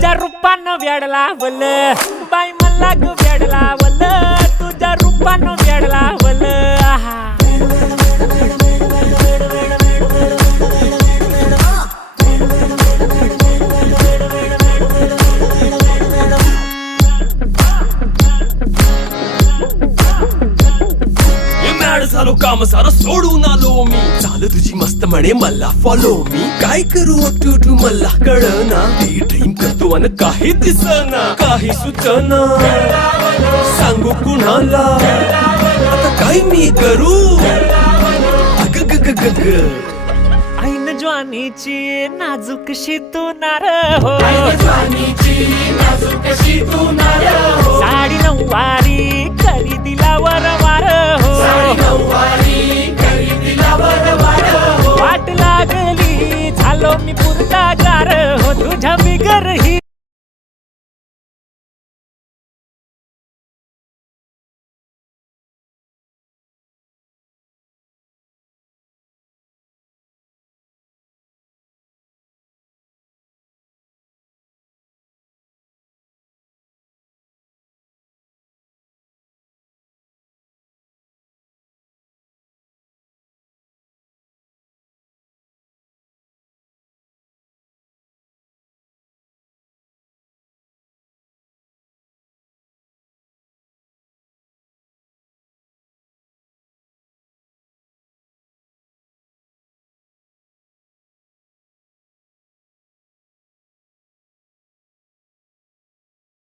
तुझ्या रूपानं वेड लावल बाई मला ग वेड लावल तुझ्या रूपानं वेड लावल आहा झालो काम सारं सोडून आलो मी चाल तुझी मस्त म्हणे मला फॉलो मी काय करू टू मला कळना ती ड्रीम करतो अन काही दिसना काही सुचना सांगू कुणाला आता काय मी करू अग ग ग ग ग ऐन ज्वानीची नाजूकशी तू नार हो साडी नऊवारी करी दिला वरवार हो वाट लागली झालो मी पुरता गार हो तुझ्या बिगर ही